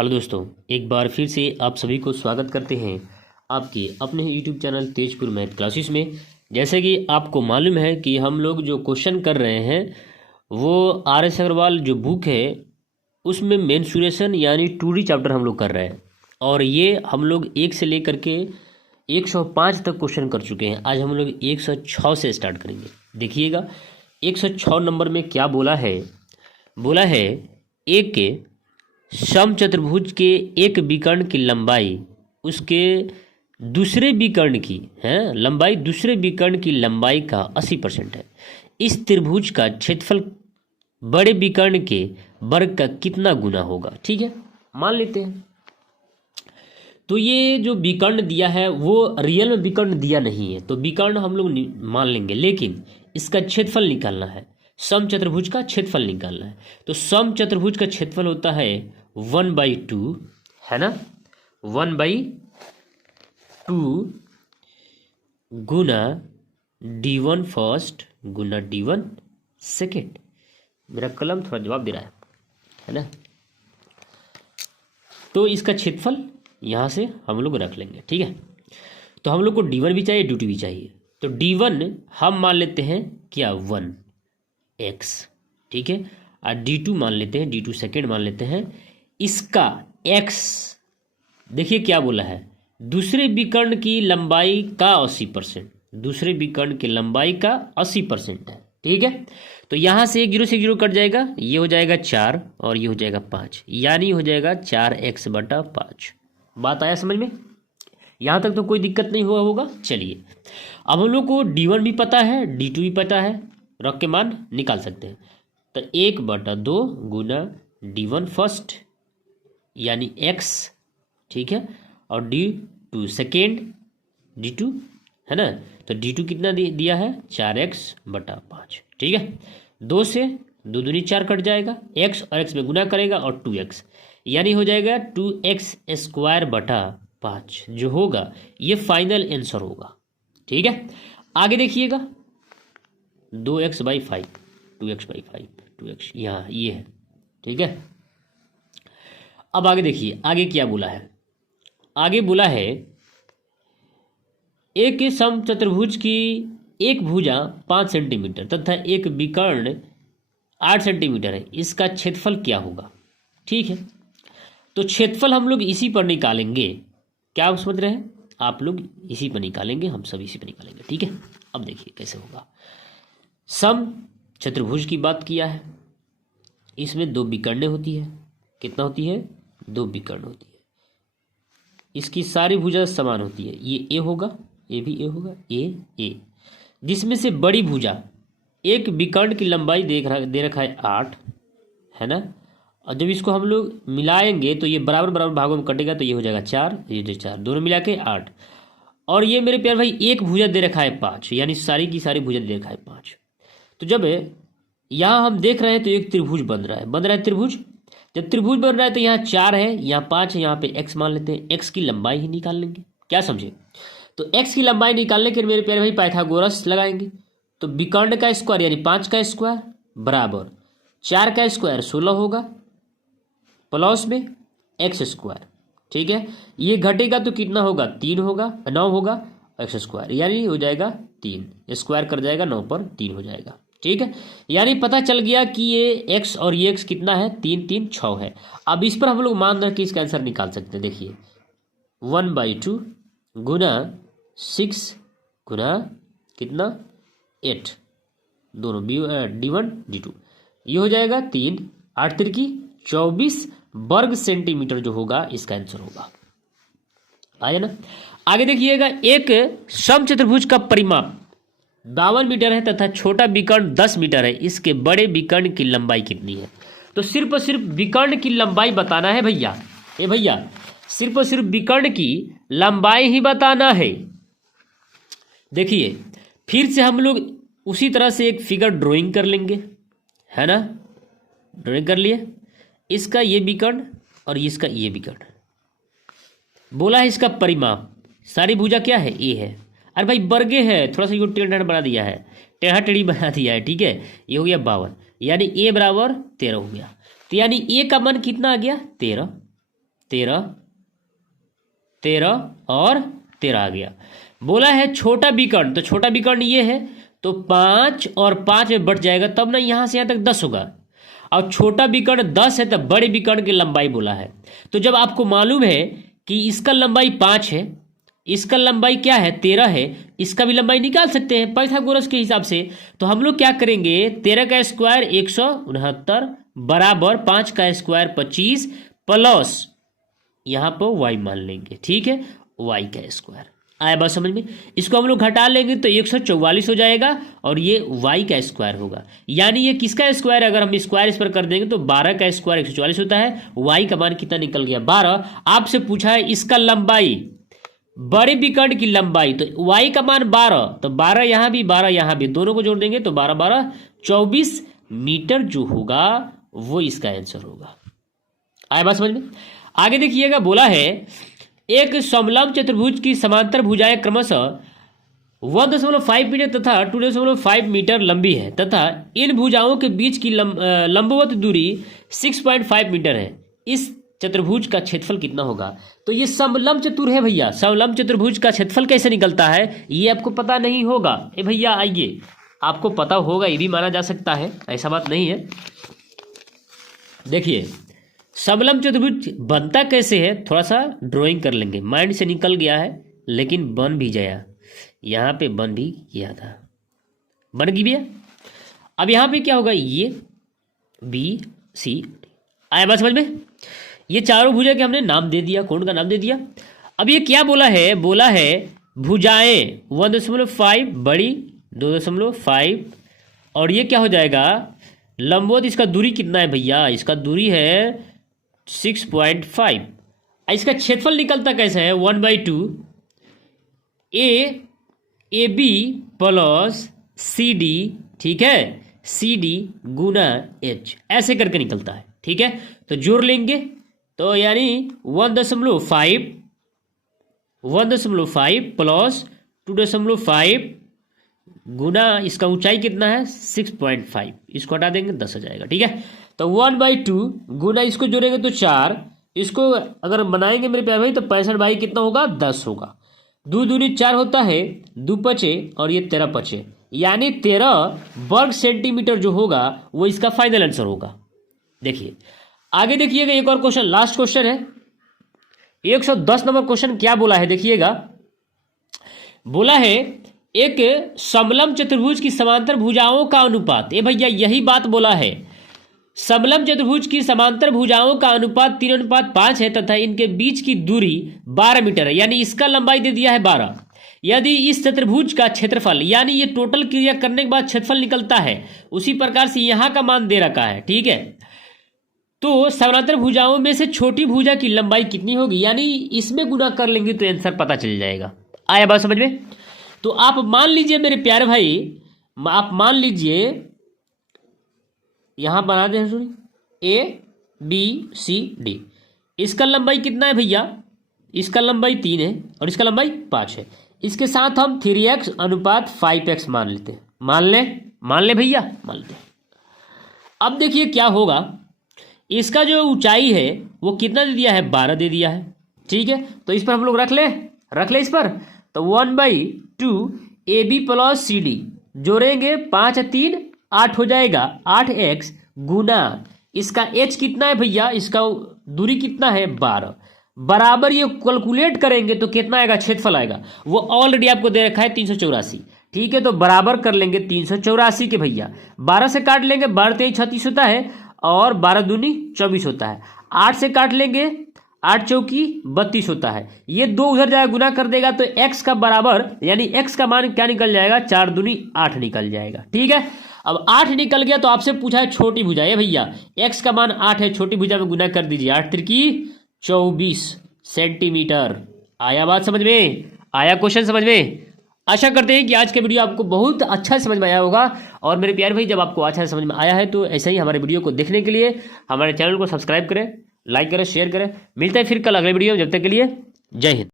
Hello दोस्तों, एक बार फिर से आप सभी को स्वागत करते हैं आपके अपने YouTube channel Tezpur math classes में। जैसे कि आपको मालूम है कि हम लोग जो क्वेश्चन कर रहे हैं वो आर एस अग्रवाल जो बुक है उसमें मेंसुरेशन यानी 2D चैप्टर हम लोग कर रहे हैं। और ये हम लोग 1 से लेकर के 105 तक क्वेश्चन कर चुके हैं। आज हम लोग 106 से स्टार्ट करेंगे। देखिएगा 106 नंबर में क्या बोला है एक के समचतुर्भुज के एक विकर्ण की लंबाई उसके दूसरे विकर्ण की लंबाई दूसरे विकर्ण की लंबाई का 80% है। इस त्रिभुज का क्षेत्रफल बड़े विकर्ण के वर्ग का कितना गुना होगा। ठीक है, मान लेते हैं। तो ये जो विकर्ण दिया है वो रियल में विकर्ण दिया नहीं है, तो विकर्ण हम लोग मान लेंगे, लेकिन इसका क्षेत्रफल निकालना है। समचतुर्भुज का क्षेत्रफल निकालना है। तो समचतुर्भुज का क्षेत्रफल होता है 1/2, है ना, 1/2 गुना D1 फर्स्ट गुना D1 सेकेंड। मेरा कलम थोड़ा जवाब दे रहा है ना। तो इसका क्षेत्रफल यहाँ से हम लोग रख लेंगे। ठीक है, तो हम लोग को D1 भी चाहिए, D2 भी चाहिए। तो D1 हम मान लेते हैं क्या 1x, ठीक है, और D2 मान लेते हैं, D2 सेकेंड मान लेते हैं। इसका x देखिए क्या बोला है, दूसरे विकर्ण की लंबाई का 80%, दूसरे विकर्ण की लंबाई का 80% है। ठीक है, तो यहाँ से 1 0 से 0 कट जाएगा, ये हो जाएगा 4 और ये हो जाएगा 5, यानी हो जाएगा 4x/5। बात आया समझ में? यहाँ तक तो कोई दिक्कत नहीं हुआ होगा। चलिए अब हम लोग को D1 भी पता है, D2 भी पता है, रख के मान निकाल सकते हैं। तो 1/2 गुना D1 फर्स्ट यानी x, ठीक है, और D2 सेकेंड, D2 है ना। तो D2 कितना दिया है 4x/5। ठीक है, 2 से 2 दूनी 4 कट जाएगा, x और x में गुना करेगा और 2x, यानी हो जाएगा 2x²/5 जो होगा ये फाइनल आंसर होगा। ठीक है, आगे देखिएगा 2x/5, 2x/5, 2x यहाँ ये है। ठीक है, अब आगे देखिए आगे क्या बोला है। आगे बोला है एक समचतुर्भुज की एक भुजा 5 सेंटीमीटर तथा एक विकर्ण 8 सेंटीमीटर है, इसका क्षेत्रफल क्या होगा। ठीक है, तो क्षेत्रफल हम लोग इसी पर निकालेंगे। क्या आप समझ रहे हैं? आप लोग इसी पर निकालेंगे, हम सब इसी पर निकालेंगे। ठीक है, अब देखिए कैसे होगा। सम चतुर्भुज की बात किया है, इसमें 2 विकर्णें होती है। कितना होती है? 2 विकर्ण होती है। इसकी सारी भुजा समान होती है। ये ए होगा, ये भी ए होगा, ए, जिसमें से बड़ी भुजा एक विकर्ण की लंबाई दे रखा है 8, है ना। और जब इसको हम लोग मिलाएंगे तो ये बराबर बराबर भागों में कटेगा, तो ये हो जाएगा 4, ये 4, दोनों मिला के 8। और ये मेरे प्यार भाई एक भुजा दे रखा है 5, यानी सारी की सारी भुजा दे रखा है 5। तो जब यहाँ हम देख रहे हैं तो एक त्रिभुज बन रहा है त्रिभुज। जब त्रिभुज बन रहा है तो यहाँ 4 है, यहाँ 5 है, यहाँ पे x मान लेते हैं। x की लंबाई ही निकाल लेंगे, क्या समझे। तो x की लंबाई निकालने के मेरे प्यारे भाई पाइथागोरस लगाएंगे। तो विकर्ण का स्क्वायर यानी 5 का स्क्वायर बराबर 4 का स्क्वायर 16 होगा, प्लस में x²। ठीक है, ये घटेगा तो कितना होगा 3 होगा, 9 होगा, x², यानी हो जाएगा 3, स्क्वायर कर जाएगा 9 पर 3 हो जाएगा। ठीक है, यानी पता चल गया कि ये x और ये x कितना है 3 3 6 है। अब इस पर हम लोग मान रहे कि इसका आंसर निकाल सकते हैं। देखिए 1/2 गुना 6 गुना कितना 8, दोनों D1 D2, ये हो जाएगा 3 8 तिरकी 24 वर्ग सेंटीमीटर जो होगा इसका आंसर होगा। आया ना। आगे देखिएगा एक समचतुर्भुज का परिमाप 52 मीटर है तथा छोटा विकर्ण 10 मीटर है, इसके बड़े विकर्ण की लंबाई कितनी है। तो सिर्फ और सिर्फ विकर्ण की लंबाई बताना है भैया, ए भैया, सिर्फ और सिर्फ विकर्ण की लंबाई ही बताना है। देखिए फिर से हम लोग उसी तरह से एक फिगर ड्राइंग कर लेंगे, है ना। ड्राइंग कर लिए, इसका ये विकर्ण और इसका ये विकर्ण। बोला है इसका परिमाप, सारी भुजा क्या है ए है। अरे भाई वर्गे है, थोड़ा सा टेढ़ा बना दिया है, टेढ़ा टेढ़ी बना दिया है। ठीक है, ये हो गया 52, यानी a बराबर 13 हो गया। तो यानी a का मान कितना आ गया 13, 13, 13 और 13 आ गया। बोला है छोटा विकर्ण, तो छोटा विकर्ण ये है, तो 5 और 5 में बढ़ जाएगा, तब ना यहाँ से यहाँ तक 10 होगा। और छोटा विकर्ण 10 है, तब बड़े विकर्ण की लंबाई बोला है। तो जब आपको मालूम है कि इसका लंबाई 5 है, इसका लंबाई क्या है 13 है, इसका भी लंबाई निकाल सकते हैं पाइथागोरस के हिसाब से। तो हम लोग क्या करेंगे, 13 का स्क्वायर 169 बराबर 5 का स्क्वायर 25 प्लस यहाँ पर y मान लेंगे, ठीक है, y का स्क्वायर। आया बात समझ में? इसको हम लोग घटा लेंगे तो 144 हो जाएगा और ये y का स्क्वायर होगा। यानी ये किसका स्क्वायर, अगर हम स्क्वायर इस पर कर देंगे तो 12 का स्क्वायर 144 होता है। y का मान कितना निकल गया 12। आपसे पूछा है इसका लंबाई, बड़े विकर्ण की लंबाई, तो y का मान 12, तो 12 यहाँ भी 12 यहाँ भी, दोनों को जोड़ देंगे तो 12 12 24 मीटर जो होगा वो इसका आंसर होगा। आया बात समझ में? आगे देखिएगा, बोला है एक समलंब चतुर्भुज की समांतर भुजाएं क्रमशः 1.5 मीटर तथा 2.5 मीटर लंबी है तथा इन भुजाओं के बीच की लंबवत दूरी 6.5 मीटर है। इस चतुर्भुज का क्षेत्रफल कितना होगा? तो ये समलंब चतुर है भैया। समलंब चतुर्भुज का क्षेत्रफल कैसे निकलता है ये आपको पता नहीं होगा। ए भैया आइए, आपको पता होगा ये भी माना जा सकता है, ऐसा बात नहीं है। देखिए समलंब चतुर्भुज बनता कैसे है, थोड़ा सा ड्राइंग कर लेंगे, माइंड से निकल गया है लेकिन बन भी गया, यहाँ पे बन भी गया था, बन गया। अब यहाँ पे क्या होगा, ये बी सी डी। आया बात समझ में? ये चारों भुजा के हमने नाम दे दिया, कोण का नाम दे दिया। अब ये क्या बोला है, बोला है भुजाएं 1.5 बड़ी 2.5 और ये क्या हो जाएगा लंबवत, इसका दूरी कितना है भैया, इसका दूरी है 6.5। इसका क्षेत्रफल निकलता कैसे है, 1/2 A B plus C D, ठीक है, सी डी गुना एच, ऐसे करके निकलता है, ठीक है। तो जोड़ लेंगे तो यानी 1.5 प्लस 2.5 गुना इसका ऊंचाई कितना है 6.5, इसको हटा देंगे 10 हो जाएगा, ठीक है। तो 1/2 गुना इसको जोड़ेंगे तो 4, इसको अगर बनाएंगे मेरे प्यारे भाई तो 65 भाई कितना होगा 10 होगा। 2 दूनी 4 होता है, 2 पचे और ये 13 पचे, यानी 13 वर्ग सेंटीमीटर जो होगा वो इसका फाइनल आंसर होगा। देखिए आगे देखिएगा, एक और क्वेश्चन, लास्ट क्वेश्चन है 110 नंबर क्वेश्चन। क्या बोला है देखिएगा, बोला है एक समलंब चतुर्भुज की समांतर भुजाओं का अनुपात। ए भैया यही बात बोला है, समलंब चतुर्भुज की समांतर भुजाओं का अनुपात 3:5 है तथा इनके बीच की दूरी 12 मीटर है, यानी इसका लंबाई दे दिया है 12। यदि इस चतुर्भुज का क्षेत्रफल, यानी ये टोटल क्रिया करने के बाद क्षेत्रफल निकलता है, उसी प्रकार से यहाँ का मान दे रखा है, ठीक है। तो समांतर भुजाओं में से छोटी भुजा की लंबाई कितनी होगी, यानी इसमें गुना कर लेंगे तो आंसर पता चल जाएगा। आया बात समझ में? तो आप मान लीजिए मेरे प्यारे भाई, आप मान लीजिए यहां बना दें, सुनिए ए बी सी डी, इसका लंबाई कितना है भैया, इसका लंबाई 3 है और इसका लंबाई 5 है। इसके साथ हम 3x अनुपात 5x मान लेते हैं, मान ले भैया, मान लेते हैं। अब देखिए क्या होगा, इसका जो ऊंचाई है वो कितना दे दिया है 12 दे दिया है, ठीक है। तो इस पर हम लोग रख ले इस पर, तो 1/2 A B plus C D जोड़ेंगे 5 3 8 हो जाएगा, 8x गुना इसका h कितना है भैया, इसका दूरी कितना है 12 बराबर, ये कैलकुलेट करेंगे तो कितना आएगा क्षेत्रफल आएगा, वो ऑलरेडी आपको दे रखा है 384, ठीक है। तो बराबर कर लेंगे 384 के भैया, 12 से काट लेंगे, 12 3 36 होता है और 12 दूनी 24 होता है, 8 से काट लेंगे 8 चौकी 32 होता है, ये 2 उधर जाएगा गुना कर देगा तो x का बराबर, यानी x का मान क्या निकल जाएगा 4 दूनी 8 निकल जाएगा, ठीक है। अब 8 निकल गया तो आपसे पूछा है छोटी भुजा, ये भैया x का मान 8 है, छोटी भुजा में गुना कर दीजिए, 8 त्रिकी 24 सेंटीमीटर। आया बात समझ में, आया क्वेश्चन समझ में? आशा करते हैं कि आज का वीडियो आपको बहुत अच्छा समझ में आया होगा। और मेरे प्यारे भाई जब आपको अच्छा समझ में आया है तो ऐसे ही हमारे वीडियो को देखने के लिए हमारे चैनल को सब्सक्राइब करें, लाइक करें, शेयर करें। मिलते हैं फिर कल अगले वीडियो में, जब तक के लिए जय हिंद।